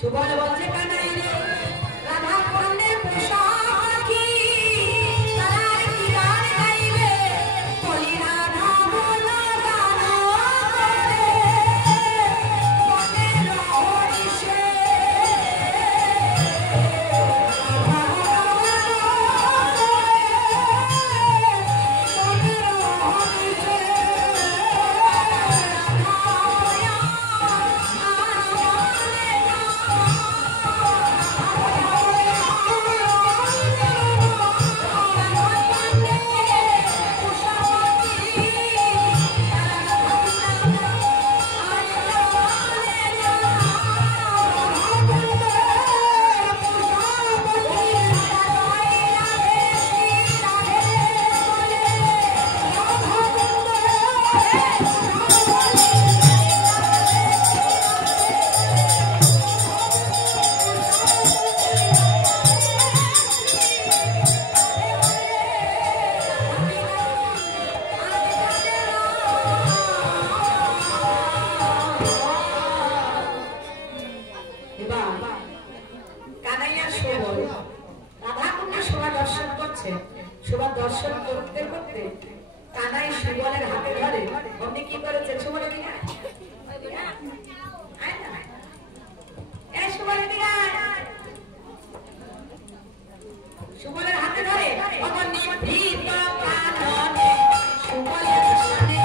সুবল বলছে কানাই রে রাধা কন্যে পোষা পাখি তারার কি গান গাইবে বলি রাধা বলো গান করে মনে রহস্যে শোভা দর্শন করতে করতে কানাই সুবলের হাতে ধরে আপনি কি করেছেন সুবলের দিকে সুবলের হাতে ধরে নিভৃত কাননে সুবলের সামনে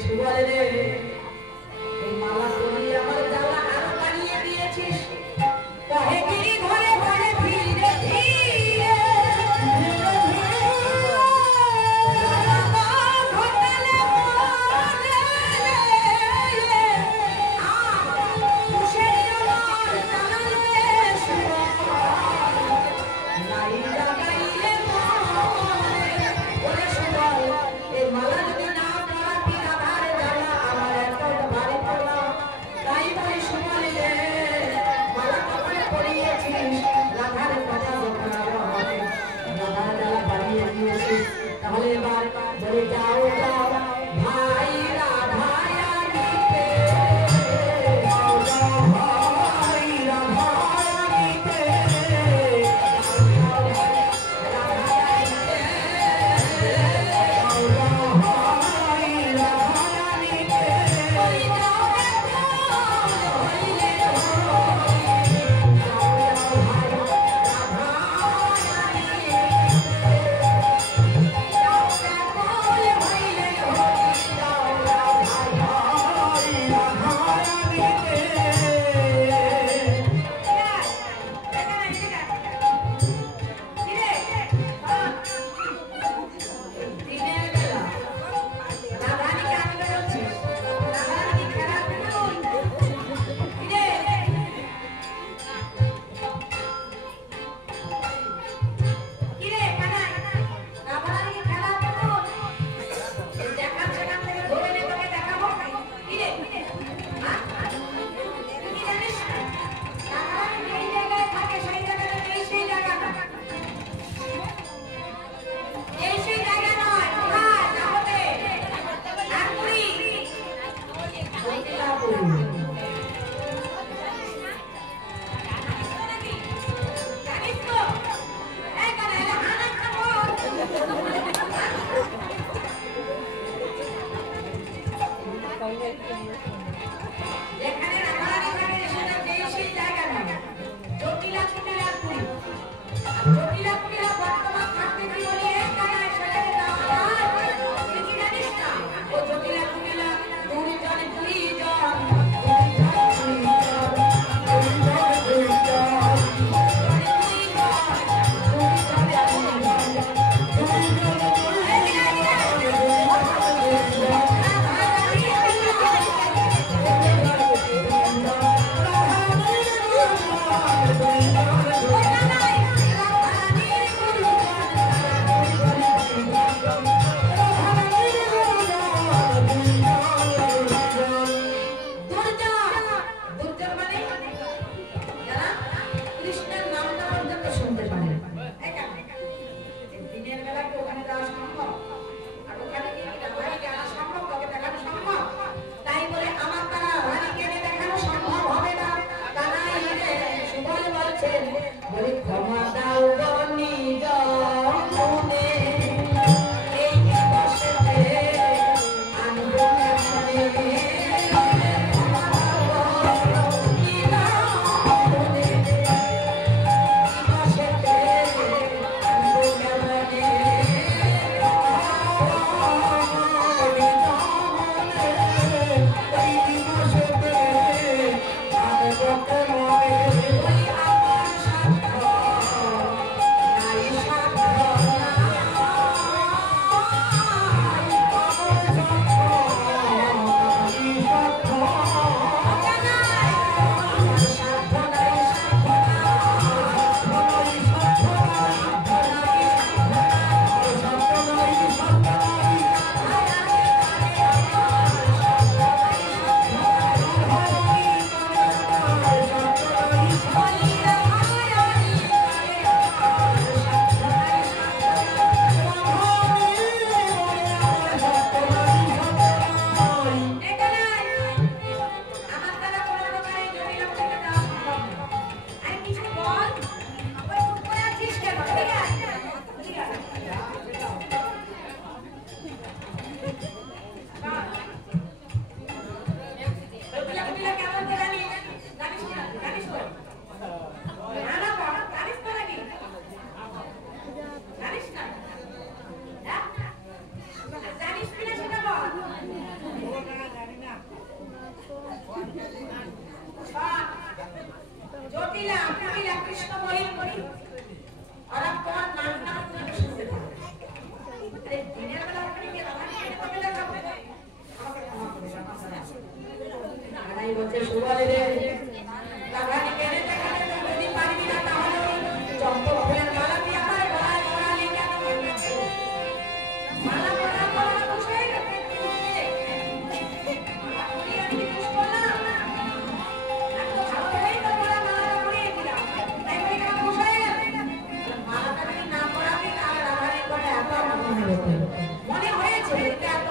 শিবলে রে এই মালা তুই আমার জ্বালা আরো বানিয়ে দিয়েছিস কহে গিরি ঘরে ঘরে ধীরে ধীরে তাহলে এবার বলে যাও যাও ভাই রাধায়ানিতে যাও যাও ভাই রাধায়ানিতে যাও রাধায়ানিতে যাও যাও ভাই রাধায়ানিতে ওই যাও হইলে যাও যাও ভাই রাধায়ানিতে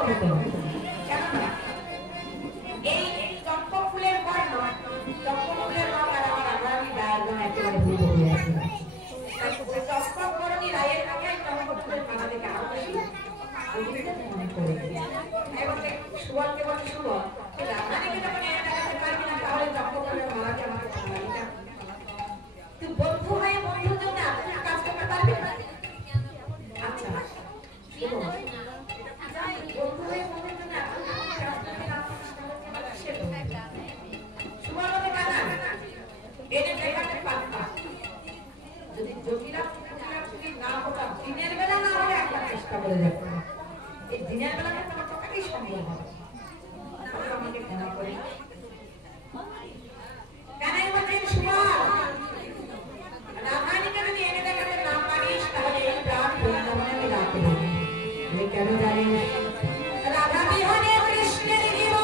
হতে হবে। কেননা এই চম্পা ফুলের বর্ণ, চম্পা ফুলের রং আর আমার আগামী গায়ের রং একেবারে ভুল হয়ে আছে। চম্পা বরণী রায়ের রঙে চম্পা ফুলের মালা দেখে আরো বেশি মনে করে। এবং সুবলকে বলছে, সুবল রাধারানীকে যখন এনে দেখাতে পারবি না, তাহলে চম্পা ফুলের মালাকে আমাকে তুই বন্ধু হয়ে বন্ধুর জন্য আপনি কাজ করতে পারবি না। আচ্ছা বন্ধু হয়ে বন্ধুর জন্য আপনি কাজ করতে না সুবল বলে কানা এনে দেখাতে পারবা। যদি জটিলা না হতাম দিনের বেলা না হলে একবার চেষ্টা করে দেখো। এই দিনের বেলা তোমার পক্ষেই সম্ভব হবে। আমাকে ক্ষমা করে কেন বলছেন সুবল রাধারানীকে যদি এনে দেখাতে না পারিস তাহলে এই প্রাণ বৃন্দাবনে আমি রাখতে পারি। তুমি কেন জানিস রাধা বিহনে কৃষ্ণের জীবন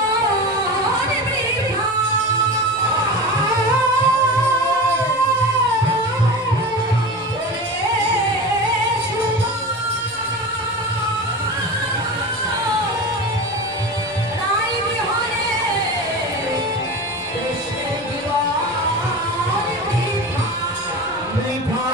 বৃথা।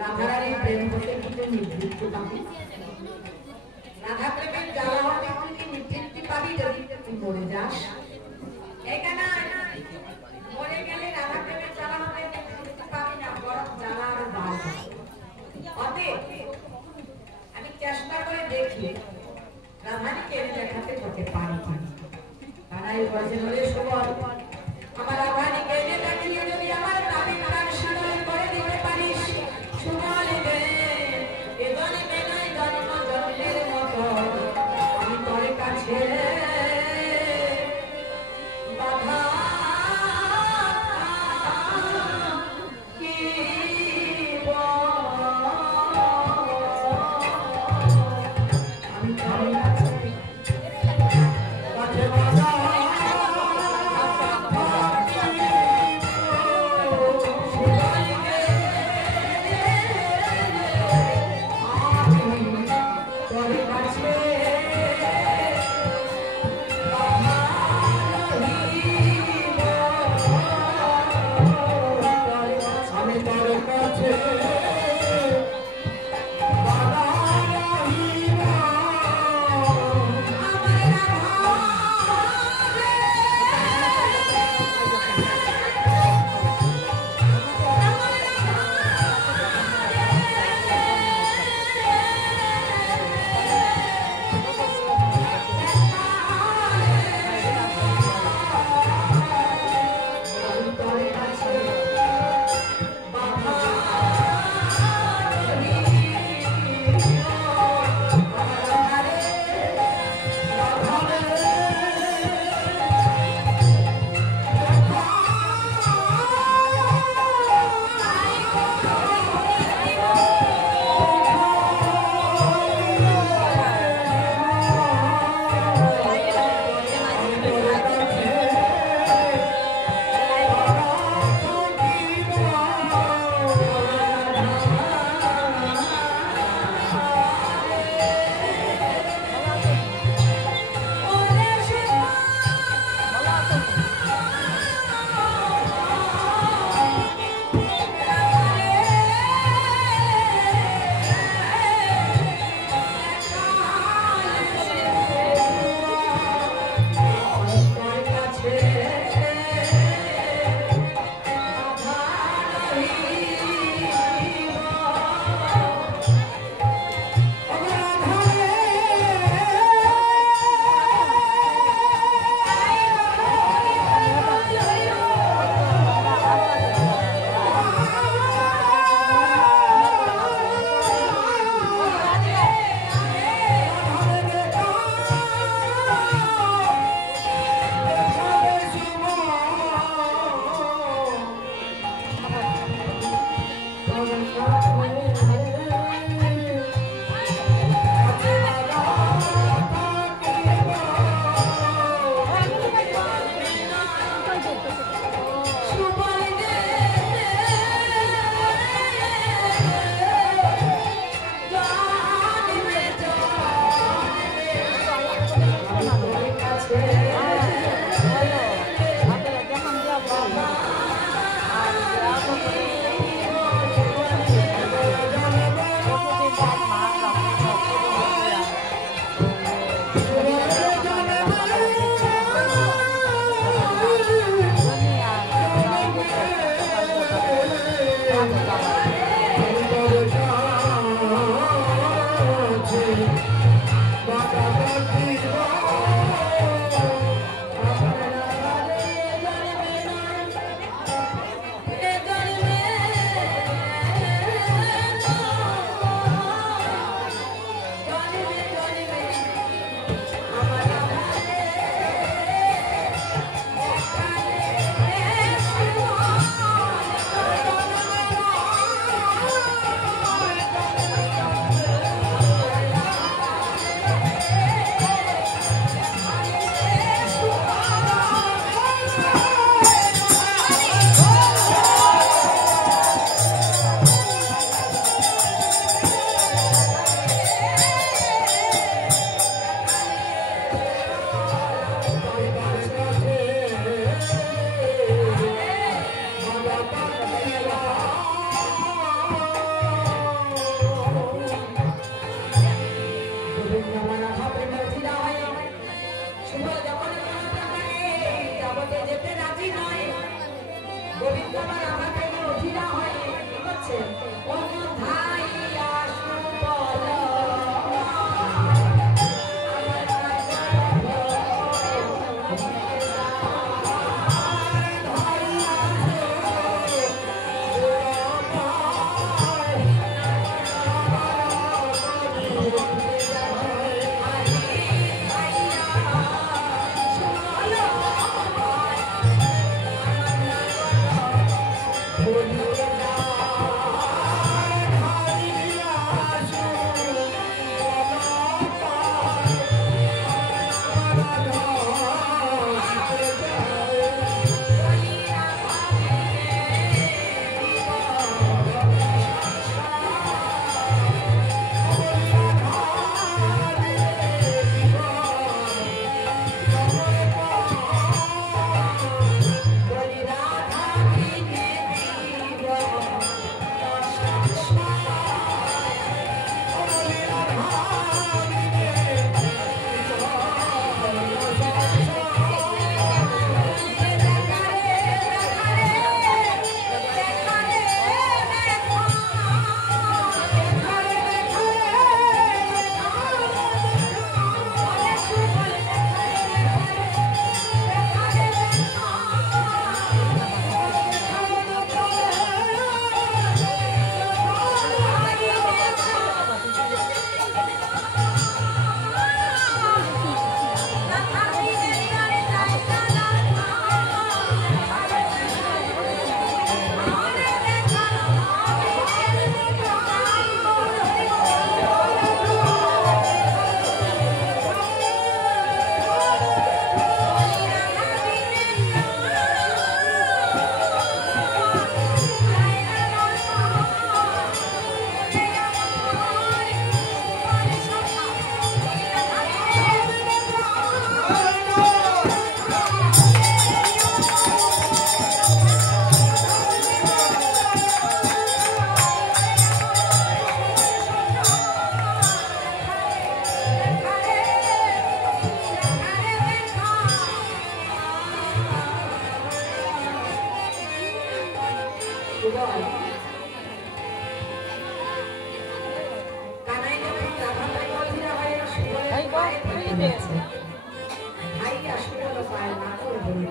রাধারানীর প্রেম হতে কিন্তু নিবৃত্ত পাবি। রাধা প্রেমের জ্বালা হতে তুই নিবৃত্তি পাবি যদি তুই মরে যাস। এখানে মরে গেলে রাধা প্রেমের জ্বালা হতে নিবৃত্তি পাবি না, বরং জ্বালা আরো বাড়বে। অতএব আমি চেষ্টা করে দেখি রাধারানীকে দেখাতে তোকে পারি কিনা। তারাই বলছেন ওরে সুবল আমার রাধারানীকে এনে দেখিয়ে যদি আমার দাবি প্রাণ শীতল করে দিতে পারিস সুবল দে এদনে মেনাই জন্ম জন্মের মতো আমি তোর কাছে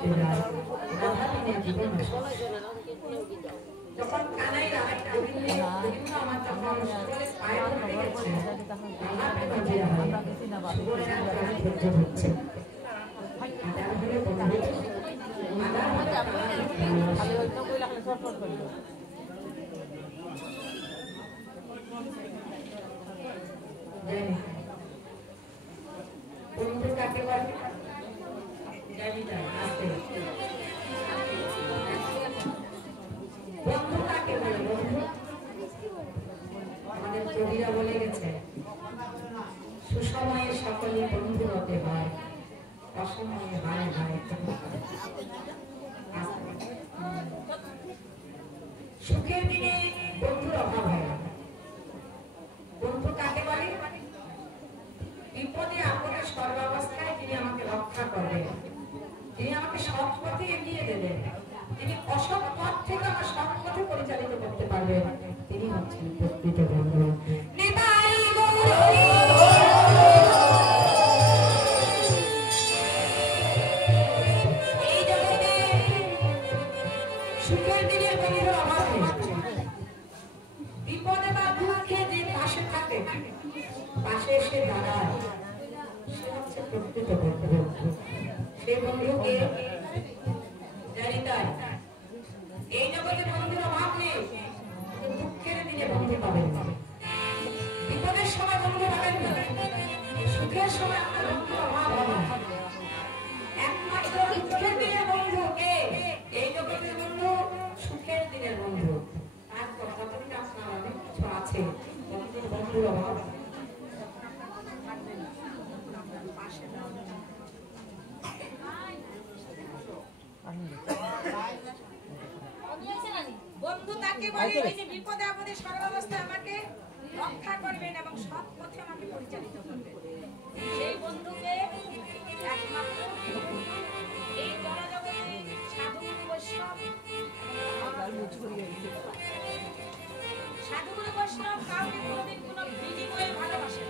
করতে যায় রাধা বিনে জীবন যখন কানাই রাধা গোবিন্দ আমার তখন সুবলের পায়ে ধরতে গেছে রাধাকে বাজে হয় সুবলের আর প্রাণ ধৈর্য হচ্ছে আদার হলে বন্ধু আদার বন্ধু কাকে বলে জানি না আসতে বন্ধু কাকে বলে বন্ধু আমাদের কবিরা বলে গেছে সুসময়ে সকলে বন্ধু হতে হয় অসময়ে হায় হায় সুখের দিনে বন্ধুর অভাব হয় না বন্ধু কাকে বলে বিপদে আপদে সর্বাবস্থায় তিনি আমাকে রক্ষা করবেন তিনি আমাকে সৎ পথে এগিয়ে দেবেন তিনি অসৎ পথ থেকে আমার সৎ পথে পরিচালিত করতে পারবেন তিনি হচ্ছেন প্রকৃত বন্ধু এই জগতে সুখের দিনে বন্ধুর অভাব নেই বিপদে বা দুঃখে যে পাশে থাকে পাশে এসে দাঁড়ায় সে হচ্ছে প্রকৃত বন্ধু সেই বন্ধুকে জানি তাই এই জগতে বন্ধুর অভাব নেই দুঃখের দিনে বন্ধু পাবেন বিপদের সময় বন্ধু পাবেন না সুখের সময় আপনার বন্ধুর অভাব হবে একমাত্র দুঃখের দিনের বন্ধু কে এই জগতের বন্ধু সুখের দিনের বন্ধু তার কথা বলি আপনার অনেক কিছু আছে বন্ধুর অভাব বন্ধু তাকে বলে যে বিপদে আপদে সর্বাবস্থায় আমাকে রক্ষা করবেন এবং সৎ পথে আমাকে পরিচালিত করবেন সেই বন্ধুকে একমাত্র এই জনজগতে সাধুগুরু বৈষ্ণব কাউকে কোনোদিন কোনো বিনিময়ে ভালোবাসেন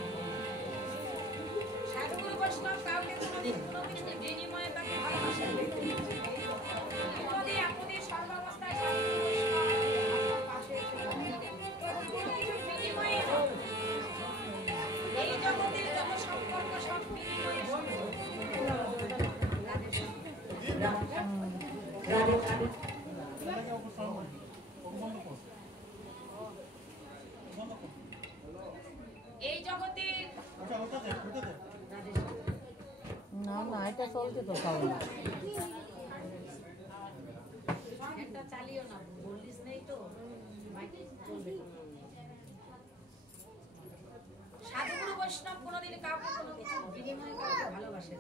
সাধুগুরু বৈষ্ণব কাউকে কোনোদিন কোনো কিছু বিনিময়ে তাকে ভালোবাসেন বিপদে আপদে সর্বাবস্থায় এই জগতের যত সম্পর্ক সব বিনিময়ে এই জগতে না না এটা চলছে তো তাহলে একটা চালিও না বলিস নেই তো সাধুগুরু বৈষ্ণব কোনোদিন কাউকে কোনো কিছু বিনিময়ে কাউকে ভালোবাসেন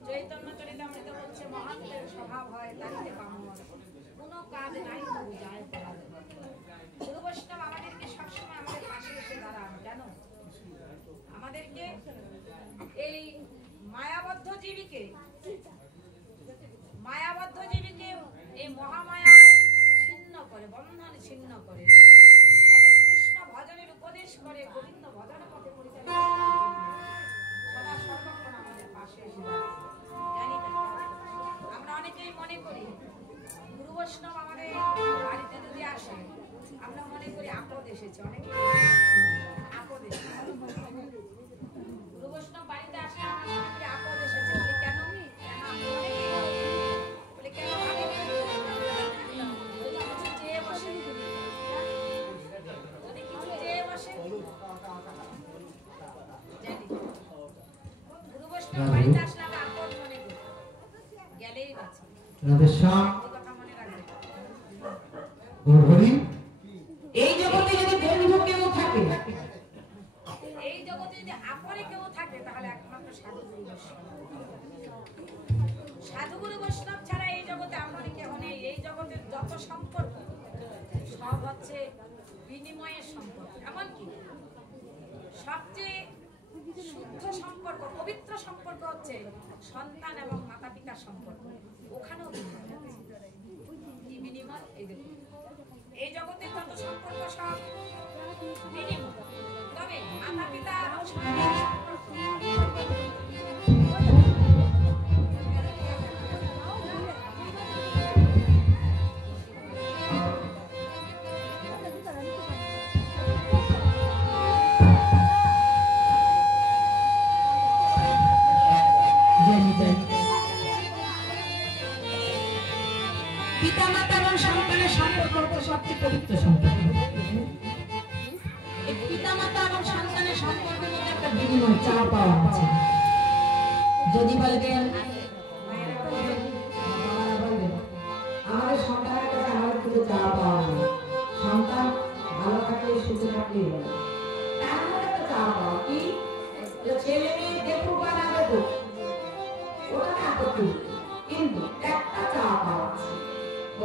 চৈতন্য চরিতামৃত বলছে মহান্তের স্বভাব হয় তারিতে কামন কোনো কাজ নাই তবু যায় গুরু বৈষ্ণব আমাদেরকে সবসময় আমাদের পাশে এসে দাঁড়ান কেন আমাদেরকে এই মায়াবদ্ধ জীবীকে এই মহামায়া ছিন্ন করে বন্ধন ছিন্ন করে তাকে কৃষ্ণ ভজনের উপদেশ করে গোবিন্দ ভজন পথে পরিচালিত সদা সর্বক্ষণ আমাদের পাশে এসে জানি আমরা অনেকেই মনে করি গুরু বৈষ্ণব আমাদের বাড়িতে যদি আসে আমরা মনে করি আপদ এসেছে অনেক আপদ এসেছে গুরু বৈষ্ণব বাড়িতে আসলে আমরা মনে করি আপদ এসেছে বলে কেন বলে কেন কিছু চেয়ে বসে যদি কিছু চেয়ে বসে জানি গুরু বৈষ্ণব বাড়িতে আসলে আমরা আপদ মনে করি গেলেই বাঁচি কথা মনে রাখবে এই জগতে যদি বন্ধু কেউ থাকে এই জগতে যদি আপরে কেউ থাকে তাহলে একমাত্র সাধুগুরু বৈষ্ণব সাধুগুরু বৈষ্ণব ছাড়া এই জগতে আপরে কেউ নেই এই জগতের যত সম্পর্ক সব হচ্ছে বিনিময়ের সম্পর্ক এমনকি সবচেয়ে শুদ্ধ সম্পর্ক পবিত্র সম্পর্ক হচ্ছে সন্তান এবং মাতা পিতার সম্পর্ক ওখানেও কি বিনিময় এই দেখুন এই জগতের যত সম্পর্ক সব বিনিময় তবে মাতা পিতা এবং সন্তানের সম্পর্ক পিতামাতা এবং সন্তানের সম্পর্ক হচ্ছে সবচেয়ে পবিত্র সম্পর্ক। এই পিতামাতা এবং সন্তানের সম্পর্কের মধ্যে একটা বিনিময় চাওয়া পাওয়া আছে। যদি বলবেন আমাদের সন্তানের কাছে আমাদের কিছু চাওয়া পাওয়া নেই, সন্তান ভালো থাকলে সুখে থাকলেই বলে, তার মধ্যে একটা চাওয়া পাওয়া কি ছেলে মেয়ে দেখুক বা না দেখুক ওটা না আপত্তি, কিন্তু একটা চাওয়া পাওয়া আছে,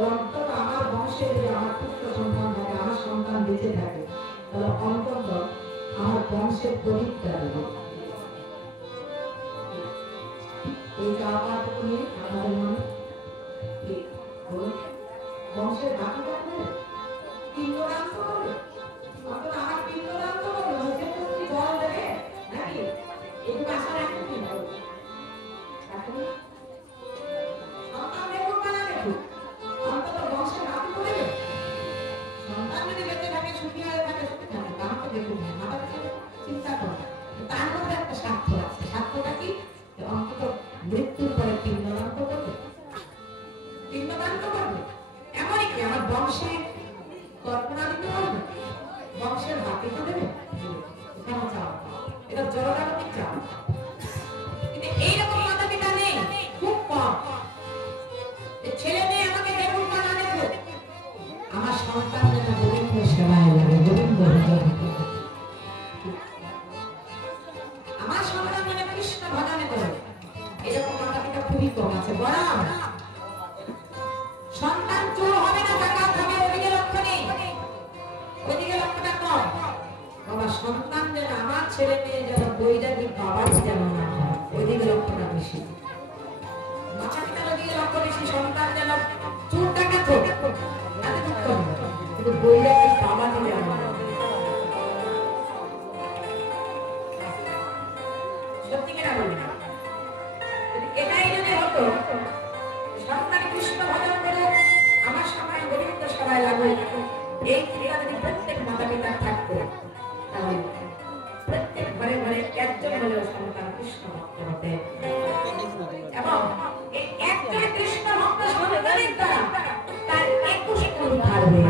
অন্তত আমার বংশে যদি আমার পুত্র সন্তান থাকে, আমার সন্তান বেঁচে থাকে, তাহলে অন্তত আমার বংশের প্রদীপটা দেবে। এই চাওয়া পাওয়াটুকু নিয়ে আমাদের মনে বংশের বাকি থাকবে পিণ্ডদান তো করবে, অন্তত আমার পিণ্ডদান তো করবে, মুখে তুমি জল দেবে নাকি একটু আশা রাখবে কি সন্তান দেখুক বা না দেখুক অন্তত বংশের বাকি তো দেবে। সন্তান যদি বেঁচে থাকে সুখী হয়ে থাকে সুখী থাকে, আমাকে দেখুক না, মাথা থেকে চিন্তা করে তার মধ্যে একটা স্বার্থ আছে। স্বার্থটা কি অন্তত মৃত্যুর পরে পিণ্ডদান তো করবে, পিণ্ডদান তো করবে, এমনই কি আমার বংশে কল্পনা দিতে পারবে, বংশের হাতে তো দেবে। এটা জনজাগতিক চাওয়া, কিন্তু এইরকম মাতা পিতা নেই, খুব কম। ছেলে মেয়ে আমাকে দেখুক বা না দেখুক, আমার সন্তান যেন গোবিন্দ সেবায় লাগে, গোবিন্দ আমার সন্তান যেন কৃষ্ণ ভজনে করে, এরকম মাতা পিতা খুবই কম আছে। বরং সন্তান চোর হবে না, ডাকাত হবে, ওদিকে লক্ষ্য নেই, ওদিকে লক্ষ্যটা কম। বাবা সন্তান যেন আমার ছেলে মেয়ে যেন বৈরাগী বাবার যেন না হয়, ওইদিকে লক্ষ্যটা বেশি। মাতা পিতার ওদিকে লক্ষ্য বেশি, সন্তান যেন চোর ডাকাত হোক তাতে দুঃখ নেই, কিন্তু বৈরাগী বাবা দিলে আমার সত্যি কিনা বলি না। এটাই যদি হতো সন্তান কৃষ্ণ ভজন করুক, আমার সবাই গোবিন্দ সবাই লাগুক, এই ক্রিয়া যদি প্রত্যেক মাতা পিতার থাকতো, তাহলে প্রত্যেক ঘরে ঘরে একজন হলেও সন্তান কৃষ্ণ ভক্ত হতে, এবং এই একটা কৃষ্ণ ভক্ত সন্তানের দ্বারা তার 21 গুণ বাড়বে।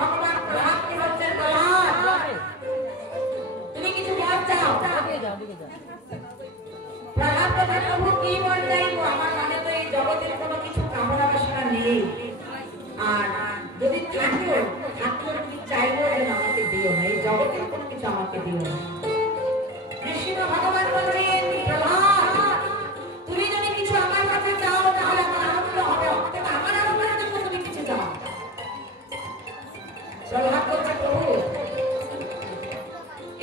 ভগবান প্রহ্লাদকে বলছেন, তুমি কিছু বর চাও। প্রহ্লাদ বলছেন, প্রভু কি বর চাইবো, আমার মনে তো এই জগতের কোনো কিছু কামনা বাসনা নেই, আর যদি থাকেও তুমি চাইবো যেন আমাকে দিও না, এই জগতের কোনো কিছু আমাকে দিও না। কৃষ্ণ ভগবান বলছেন, প্রহ্লাদ তুমি যদি কিছু আমার কাছে চাও তাহলে আমার আনন্দ হবে, অর্থাৎ আমার আনন্দের জন্য তুমি কিছু চাও। প্রহ্লাদ বলছে, প্রভু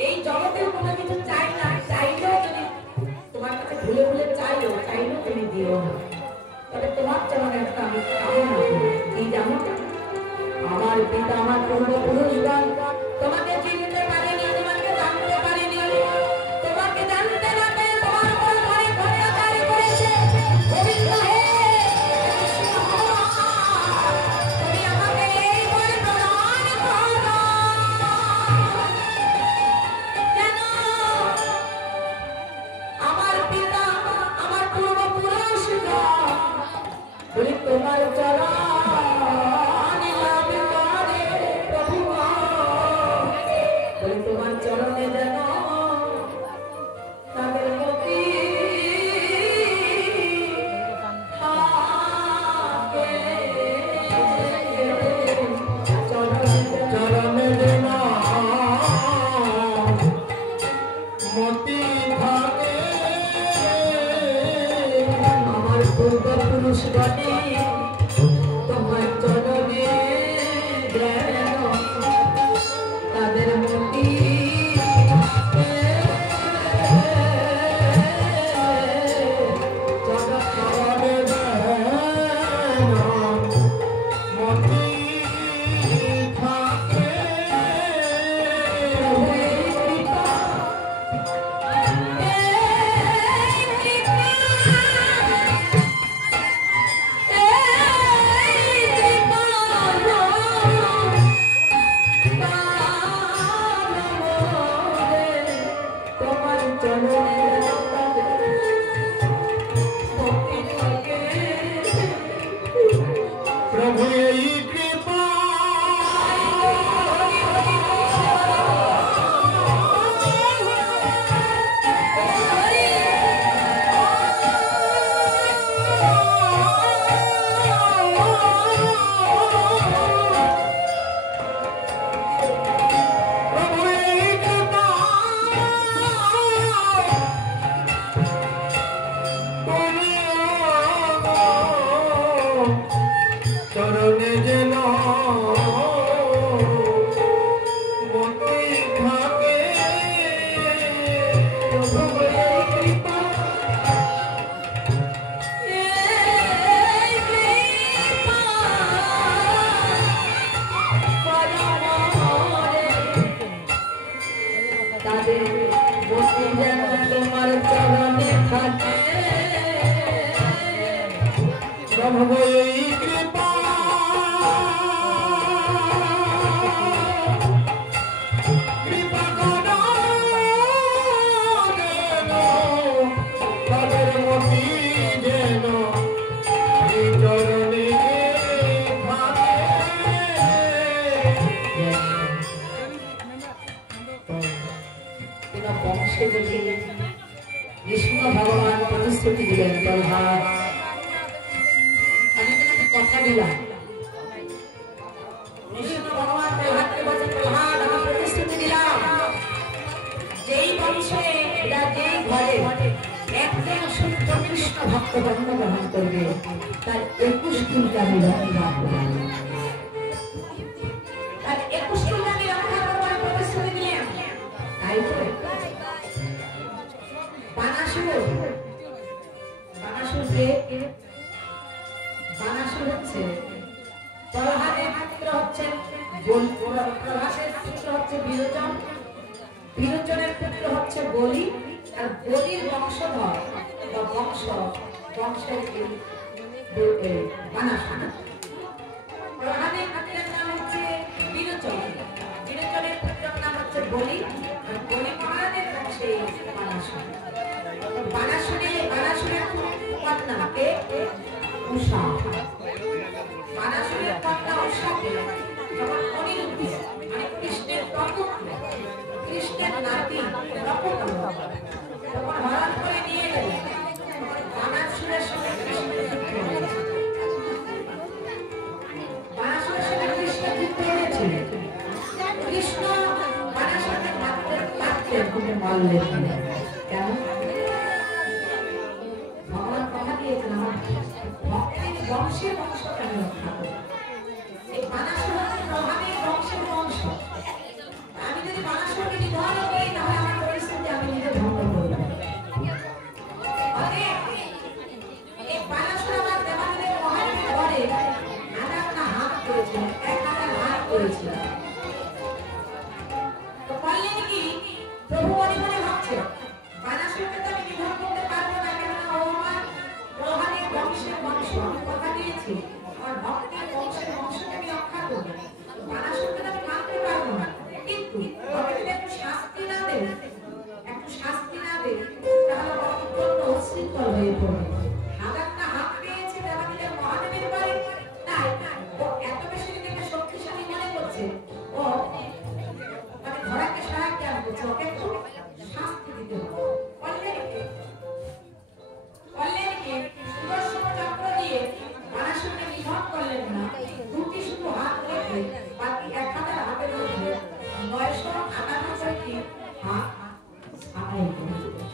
এই জগতের কোনো কিছু চাই না, চাইলেও যদি তোমার কাছে ভুলে ভুলে চাইলেও তুমি দিও না, তবে তোমার যেমন একটা আমি কামনা করি, এই যেমন আমার পিতা আমার পূর্বপুরুষগণ তোমাকে চিনতে পারেনি, তোমাকে জানতে পারেনি, তোমাকে জানতে না পেরে তোমার উপর ঘরে ঘরে আচারি করেছে। গোবিন্দ হে তুমি আমাকে এই বলে প্রদান করো, কেন আমার পিতা আমার পূর্বপুরুষগণ বলি তোমার চরণ তোমার চরণে যেন তাদের প্রতি চরণে যেন মতি থাকে, আমার পূর্বপুরুষগণে তোমার চরণে যেন তাদের মতি তোমার চরণে विष्णु भगवान प्रतिश्रुति दिलेन प्रहलाद আমি তোমাকে কথা দিলাম বিষ্ণু ভগবান প্রহ্লাদকে বলছে প্রহ্লাদ আমি প্রতিশ্রুতি দিলাম যেই বংশে বা যেই ঘরে একজন শুদ্ধ কৃষ্ণ ভক্ত জন্মগ্রহণ করবে তার 21 দিন আমি রক্ষা করব তার 21 দিন আমি রক্ষা করব প্রতিশ্রুতি দিলাম তাই তো বানাসুর হচ্ছে প্রহ্লাদের পুত্র হচ্ছেন প্রহ্লাদের পুত্র হচ্ছে বিরোচন বিরোচনের পুত্র হচ্ছে বলি আর বলির বংশধর বা বংশের বানাসুর প্রহ্লাদের পুত্রের নাম হচ্ছে বিরোচন বিরোচনের পুত্রের নাম হচ্ছে বলি আর বলি মহারাজের বংশে বানাসুর বানাসুরের কন্যা কে উষা বানাসুরের কন্যা উষাকে যখন অনিরুদ্ধ মানে কৃষ্ণের প্রপুত্র কৃষ্ণের নাতি নকুল যখন হরণ করে নিয়ে গেল বানাসুরের সঙ্গে কৃষ্ণের যুদ্ধ হয়েছে বানাসুরের সঙ্গে কৃষ্ণের যুদ্ধ হয়েছিল কৃষ্ণ বানাসুরকে মারতে মারলেন কেন বংশের বংশ কেন রক্ষা করব এই বানাসুর হচ্ছে প্রহ্লাদের বংশের বংশ আমি যদি বানাসুরকে নিধন করি তাহলে আমার পরিস্থিতি আমি নিজে ধ্বংস করব আরে এই বানাসুর আমার দেবাদেবের মহাদেবের ঘরে হাজারটা হাত করেছিল 1000 হাত করেছিল তো বললেন কি প্রভু মনে মনে ভাবছে বানাসুরকে তো আমি নিধন করতে পারবো না কেননা ও আমার প্রহ্লাদের বংশের বংশ কথা দিয়েছি আমার ভক্তের বংশের বংশকে আমি রক্ষা করবো বানাসুরকে আমি মানতে পারবো না কিন্তু ভক্তদের একটু শাস্তি না দেয় তাহলে অত্যন্ত অশৃঙ্খল হয়ে পড়বে হাজারটা হাত পেয়েছে দেবাদেবের মহাদেবের বাড়ি তাই ও এত বেশি নিজেকে শক্তিশালী মনে করছে ও মানে ধরাকে সাহায্য করছে ওকে একটু শাস্তি দিতে হবে সুদর্শন চক্র দিয়ে বানাসুরকে নিধন করলেন না দুটি শুধু হাত রেখে বাকি 1000 হাতের মধ্যে 998টি হাত ছাঁটাই করে দিলেন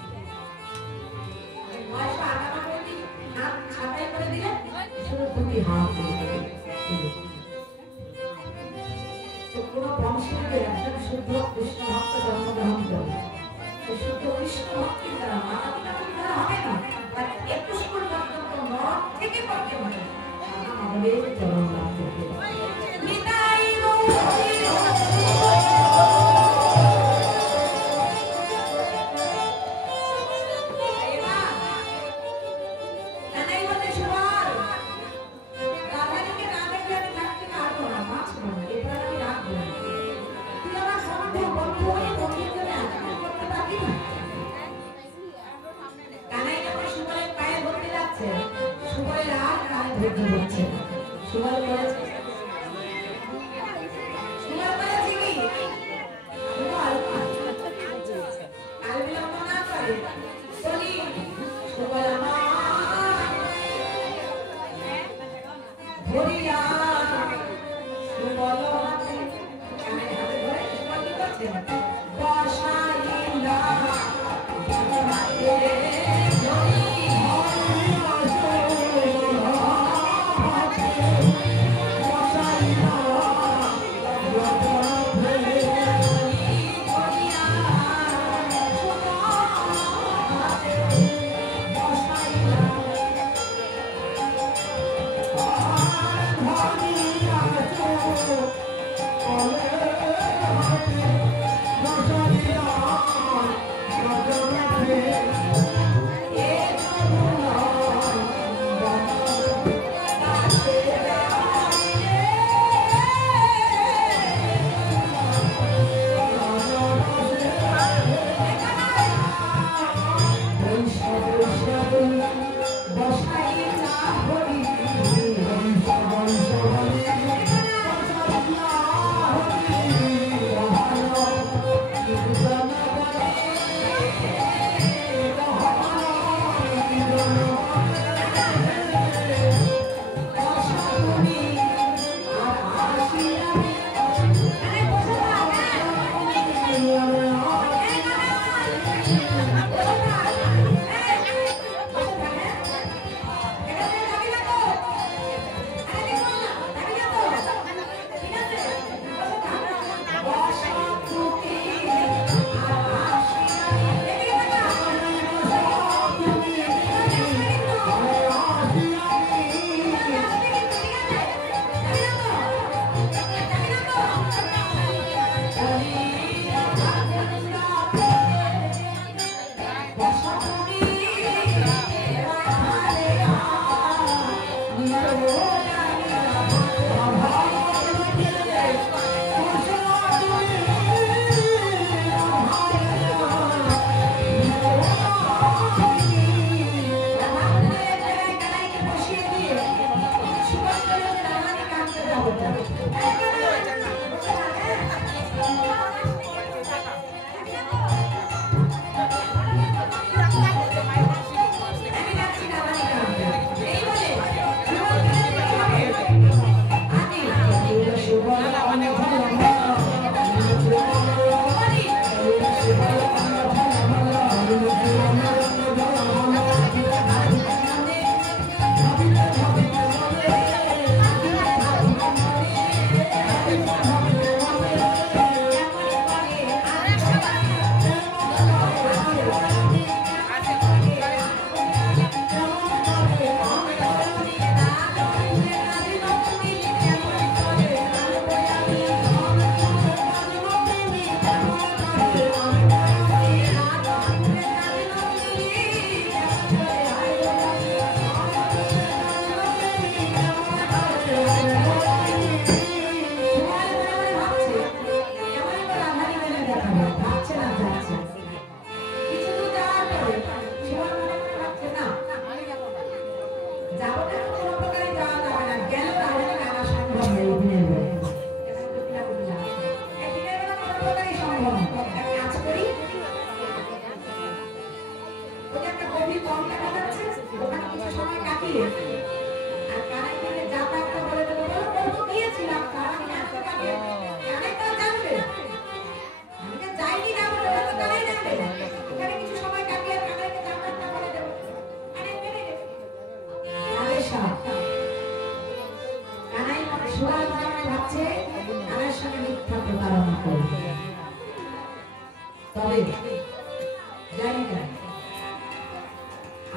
998টি হাত ছাঁটাই করে দিলেন শুধু দুটি হাত তো কোনো বংশের একজন শুদ্ধ কৃষ্ণ ভক্ত জন্মগ্রহণ করবে শুদ্ধ কৃষ্ণ ভক্তির দ্বারা মাতা পিতা দ্বারা হবে না আর 21 পর্যন্ত নরক থেকে করতে হবে আমাদের জন্ম লাভ করতে নিতাই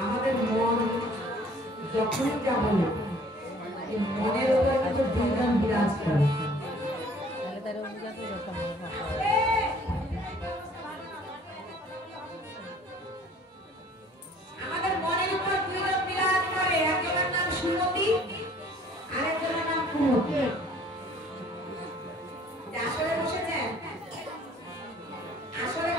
আমাদের মন যখন যা বলে মনের উপর কিন্তু দুর্গান বিরাজ করে। আমাদের মনের উপর দুর্গান বিরাজ করে, একজনের নাম সুমতি আরেকজনের নাম কুমতি। আসলে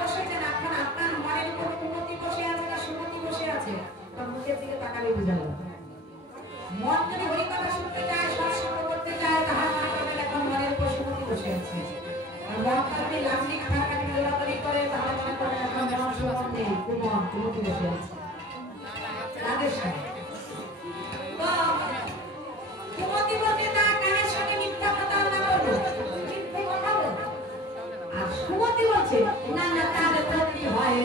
বসেছেন এখন আপনার মনের উপর কুমতি বসে আছে না সুমতি বসে আছে, তার মুখের দিকে তাকালে বোঝা যাবে। মন যদি হরি কথা শুনতে চায়, সৎসঙ্গ করতে চায়, তাহার মনে করবেন এখন মনের উপর সুমতি বসে আছে। আর মন যদি লাভলি খাটাখাটি দৌড়াদৌড়ি করে, তাহলে মনে করবেন এখন মন সুমতি কুমতি বসে আছে। তাদের সাথে কুমতি বলতে তার কানের সঙ্গে মিথ্যা প্রতারণা করবো, মিথ্যে কথা বলবো। আর সুমতি বলছে না না তার প্রতি হয়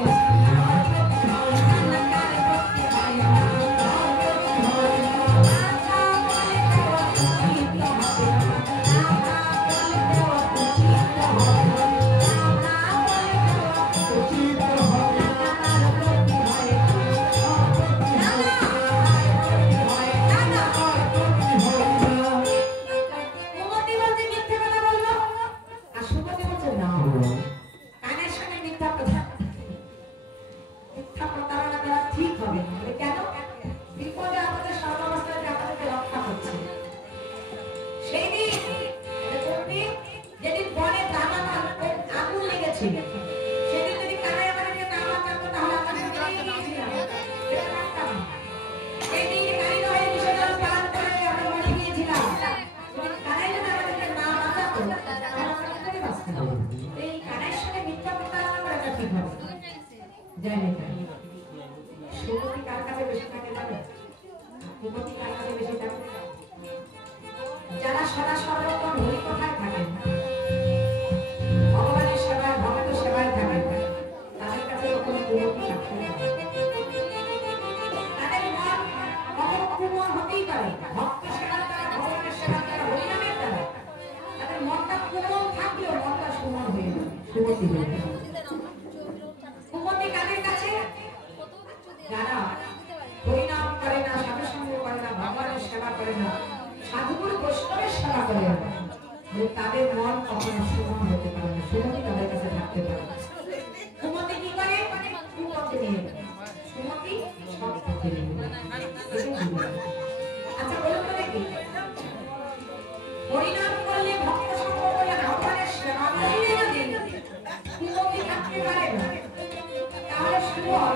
যারা সদা সর্বক্ষণ হরি কথায় থাকেন, ভগবানের সেবায় ভক্ত সেবায় থাকেন, তাদের কাছে তখন কুমতি থাকতে পারে। তাদের মন কখনো কুমল হতেই পারে, ভক্ত সেবার দ্বারা, ভগবানের সেবার দ্বারা, হরিনামের দ্বারা তাদের মনটা কোমল থাকলেও মনটা সুমন হয়ে যাবে, সুমতি হয়ে যাবে। কুমতি কাদের কাছে? যারা হরিনাম করে না, সাধুসঙ্গ করে না, ভগবানের সেবা করে না, সাধুগুরু বৈষ্ণবের সেবা করে না, তাদের মন কখনো সুমন হতে পারে না, সুমতি তাদের কাছে থাকতে পারে না। কুমতি কি করে? কুমতি নিয়ে সুমতি সব থেকে নিয়ে। আচ্ছা বলুন তো দেখি, হরিনাম করলে, ভক্ত সঙ্গ করলে, ভগবানের সেবা করলে যদি কুমতি থাকতে পারে না, তাহলে সুবল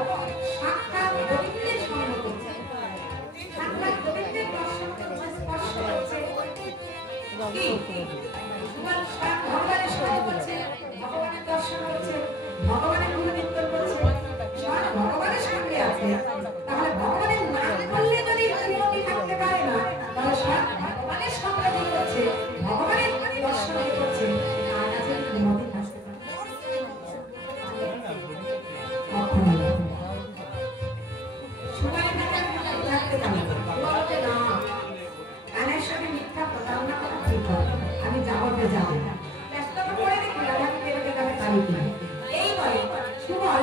সাক্ষাৎ গোবিন্দের সঙ্গ করছে, সাক্ষাৎ গোবিন্দের দর্শন করছে, স্পর্শ করছে, কি সুবল ভগবানের সঙ্গ করছে, ভগবানের দর্শন করছে, ভগবানের গুণকীর্তন করছে, সব ভগবানের সঙ্গে আছে। তাহলে ভগবানের নাম করলে যদি কুমতি থাকতে পারে না, তাহলে সব ভগবানের সঙ্গে করছে, ভগবানের দর্শন করছে, আর আছে কুমতি থাকতে পারে সবাই থাকতে পারে বলতে না, কানের সাথে মিথ্যা প্রতারণা করা ঠিক হবে। আমি যাবতে যাবো চেষ্টা তো করে দেখি রাধাকে পেরোতে যাবে তাই কি এই বলে সুবল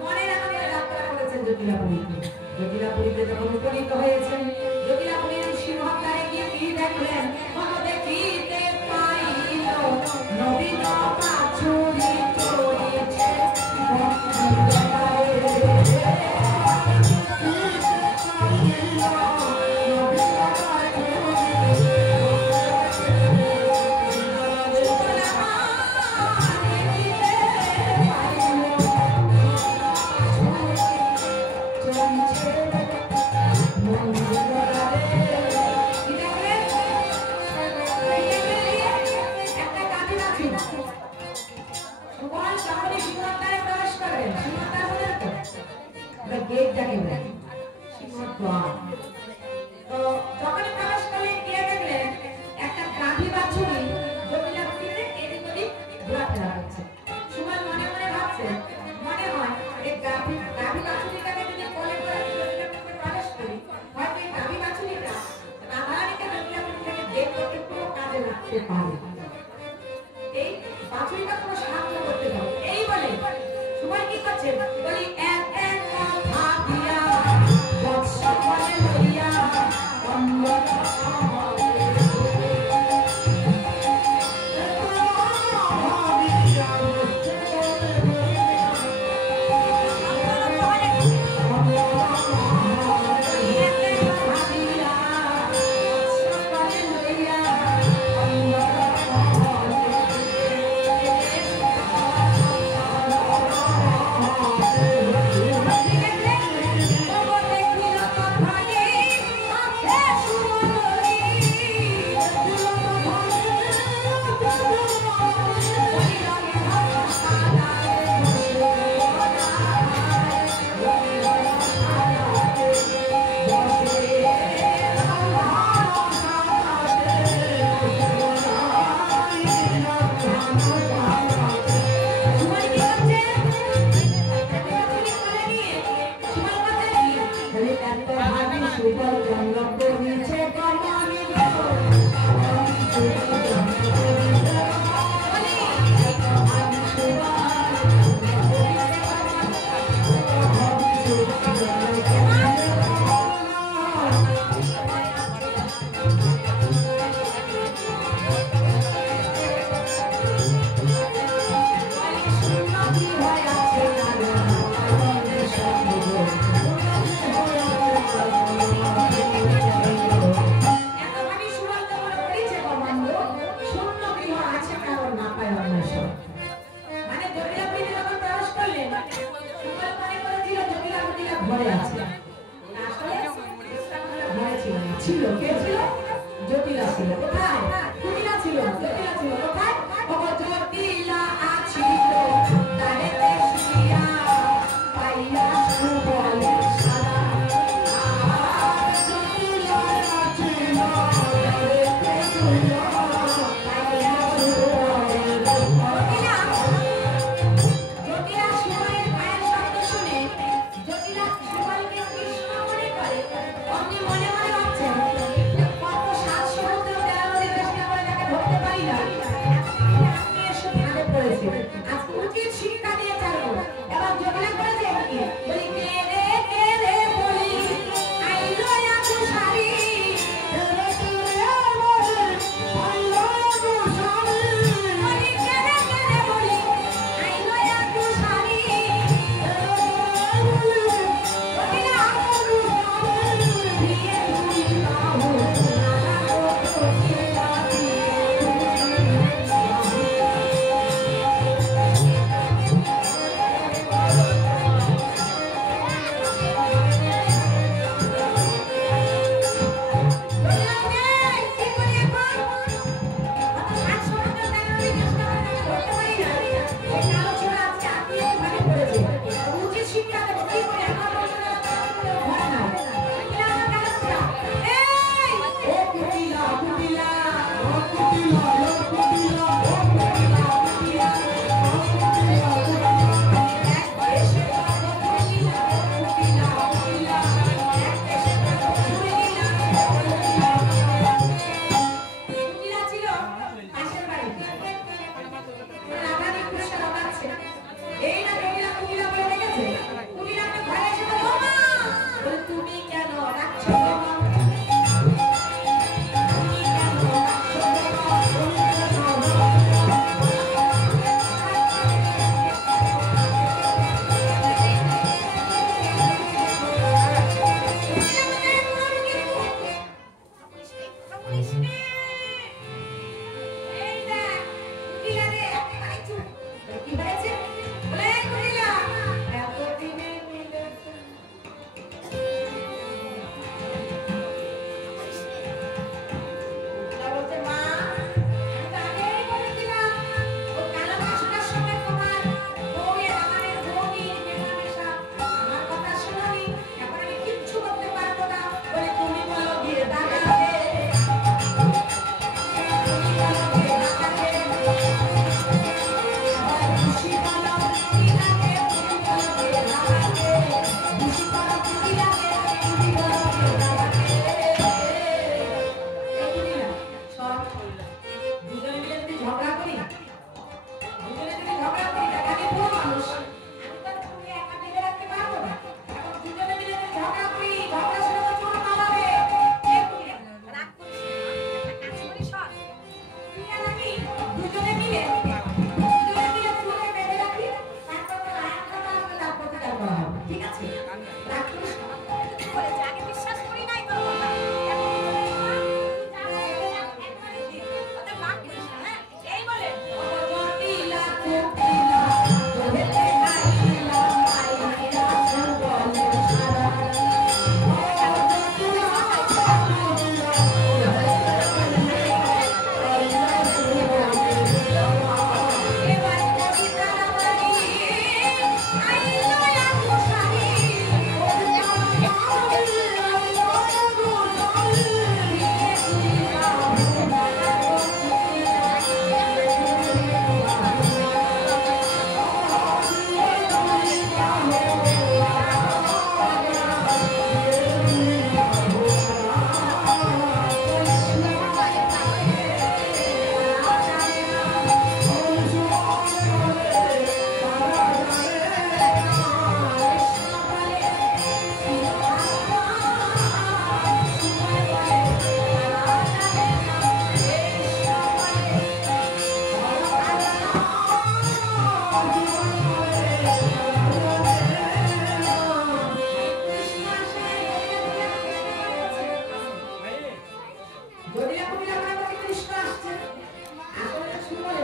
মনের আনন্দে যাত্রা করেছেন জটিলাপুরীতে। জটিলাপুরীতে যখন উপনীত হয়েছেন, জটিলাপুরীর সিংহদ্বারে গিয়ে কি দেখলেন? মন দেখিতে পাইল নবীন বাছুরি চড়িয়েছে ঠিক আছে রাক্ষস বলেছে আগে বিশ্বাস করি নাই তোর কথা এখন কি বলিস না একবারে ঠিক ওটা রাগ করিস না হ্যাঁ এই বলে জটিলা কুটিলা বলেতে আইলা আইলা সুবলে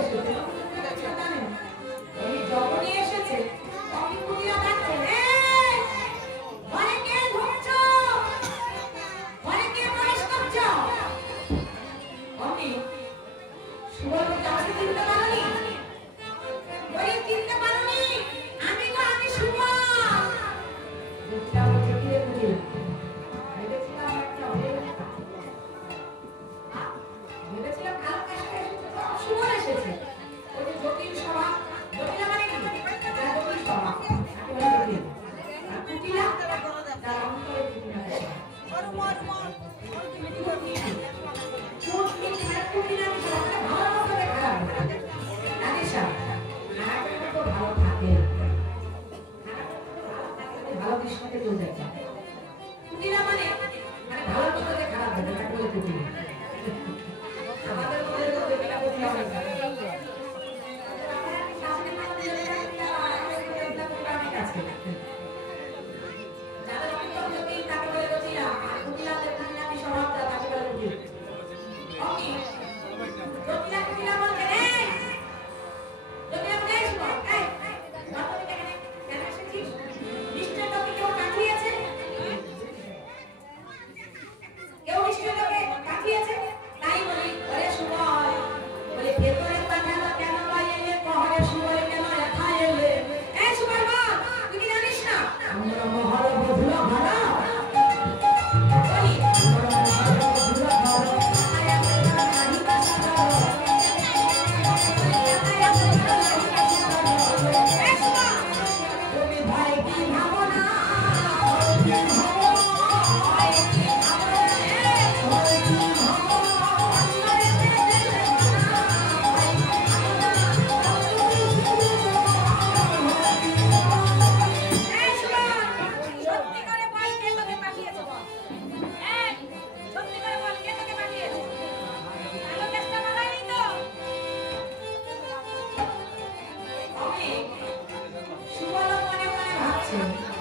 সারা ভাবছে